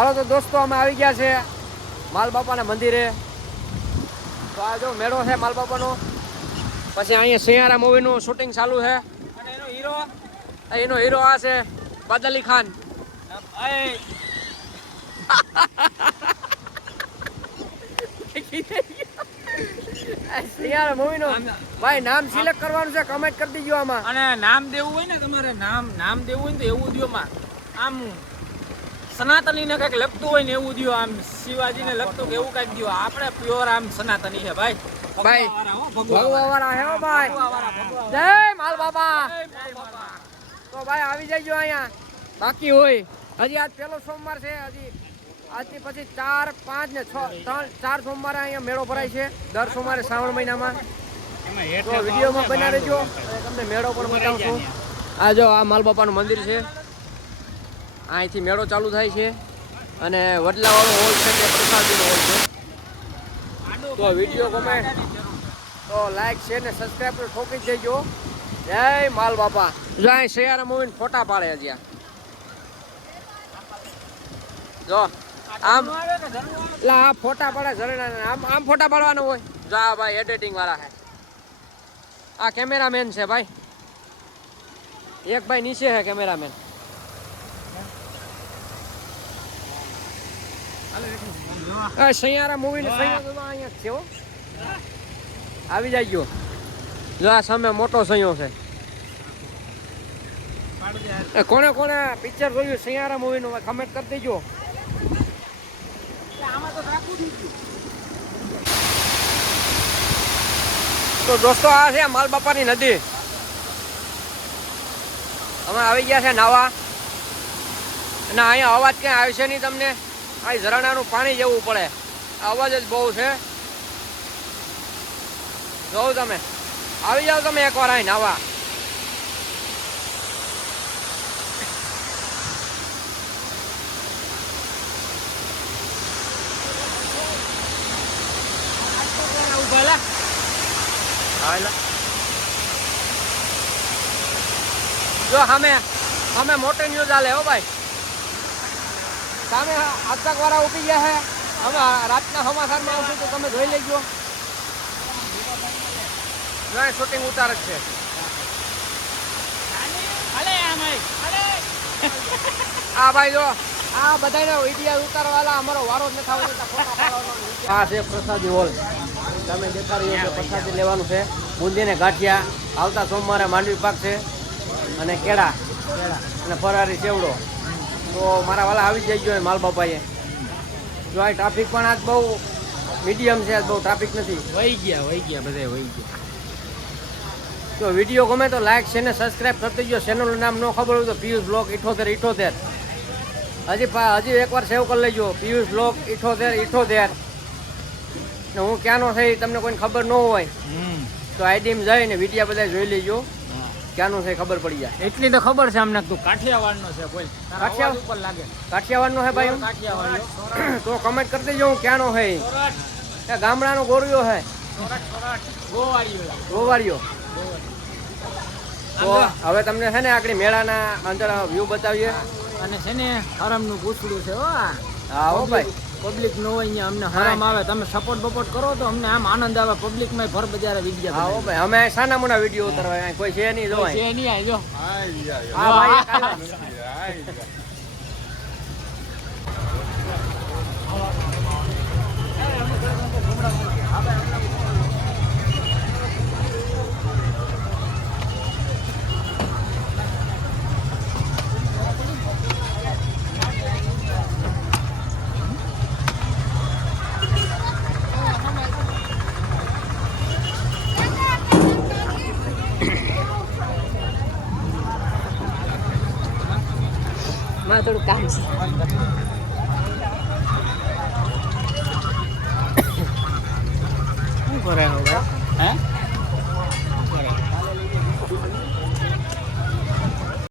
હાલો તો દોસ્તો અમે આવી ગયા છે માલબાપાના મંદિરે. તો આ જો મેળો છે માલબાપાનો. પછી અહીંયા સિયારા મૂવીનું શૂટિંગ ચાલુ છે અને એનો હીરો આ છે બાદલી ખાન. સિયારા મૂવીનું ભાઈ નામ સિલેક્ટ કરવાનું છે, કમેન્ટ કરી દીજો આમાં. અને નામ દેવું હોય ને તમારે નામ દેવું હોય ને તો એવું દો માં. આમ સનાતનીને કંઈક લગતું હોય ને એવું દો. આમ શિવાજીને લગતું કે એવું કંઈક દો. આપણે પ્યોર આમ સનાતની છે ભાઈ. ભાઈ ભગવા વાળા હે ભાઈ. જય માલ બાપા. તો ભાઈ આવી જજો અહીંયા. બાકી હોય હજી આજ પહેલો સોમવાર છે. હજી આજથી પછી 4, 5 ને 6 4 સોમવારે અહીંયા મેળો ભરાય છે દર સોમવારે શ્રાવણ મહિનામાં. તો વિડીયોમાં બના રહેજો અને તમને મેળો પણ બતાવું છું. આ જો આ માલ બાપાનું મંદિર છે. અહીંથી મેળો ચાલુ થાય છે અને વડલાવાળો હોલ છે તે પ્રસાદીનો હોલ છે. તો વિડીયો ગમે તો લાઈક શેર ને સબસ્ક્રાઈબ તો ઠોકી દેજો. જય માલ બાપા. જો અહીં સિયારા મૂવીને ફોટા પાડે હજી. જો આમ આ ફોટા પાડે ઝરણા. આમ ફોટા પાડવાનો હોય. જો આ ભાઈ એડિટિંગ વાળા છે. આ કેમેરામેન છે ભાઈ. એક ભાઈ નીચે છે કેમેરામેન. સિયારા મૂવી ને અહીંયા છે. આવી જાય ગયો. જો આ સામે મોટો સૈયો છે. કોને કોને પિક્ચર જોયું સિયારા મૂવી નું કમેન્ટ કરી દેજો. તો દોસ્તો આ છે માલ બાપાની નદી. અમે આવી ગયા છે નાવા અને અહીંયા અવાજ ક્યાં આવશે નહીં તમને. આ ઝરણાનું પાણી જવું પડે. અવાજ જ બહુ છે. જોઉં તમે આવી જાઓ તમે એકવાર અહીં નાવા. જો અમે મોટી ન્યૂઝ આલે હો ભાઈ. સામે આતક વાળા ઉઠી ગયા છે. અમે રાતના સમાચારમાં આવશું તો તમે જોઈ લેજો. શૂટિંગ ઉતાર જ છે. હા ભાઈ જો આ બધાને વિડીયો ઉતારવાલા અમારો વારો જ નથી આવતો. આ છે પ્રસાદી હોલ. તમે દેખાડી છો પ્રસાદી લેવાનું છે. બુંદી ને ગાંઠિયા આવતા સોમવારે માંડવી પાક છે અને કેળા અને ફરારી સેવડો. તો મારા વાલા આવી જ જજો માલ બાપાએ. જો આ ટ્રાફિક પણ આજ બહુ મીડિયમ છે. આજ બહુ ટ્રાફિક નથી. વહી ગયા બધા વહી ગયા. તો વિડીયો ગમે તો લાઈક છે ને સબસ્ક્રાઈબ કરી દેજો. ચેનલનું નામ ન ખબર હોય તો પિયુષ બ્લોગ 78 હજી એકવાર સેવ કરી લેજો. પિયુષ બ્લોગ 78 ને હું ક્યાંનો છે તમને કોઈને ખબર ન હોય તો આઈડીમાં જઈને વિડીયો બધા જોઈ લેજો. ક્યાંનું છે ખબર પડી જાય. એટલી તો ખબર છે અમને. તું કાઠિયાવાડનો છે બોલ. કાઠિયાવાડ ઉપર લાગે. કાઠિયાવાડનો છે ભાઈ. કાઠિયાવાડ તો કમેન્ટ કરી દેજો હું ક્યાંનો છે. એ ગામડાનો ગોરિયો છે. ગોવાળિયો. તો હવે તમને છે ને આગળ મેળાના અંદર વ્યૂ બતાવીએ. અને છે ને હરામનું પૂછડું છે. હા હો ભાઈ. પબ્લિક નો હોય અહીંયા અમને હરામ આવે. તમે સપોર્ટ બપોર્ટ કરો તો અમને આમ આનંદ આવે. પબ્લિક માં ભર બજારે વિડીયો. હા હો ભાઈ. અમે સાના મોના વિડીયો ઉતારવા કોઈ છે નહીં. જો છે નહીં આજો. હા ભાઈ. મારે થોડું કામ છે.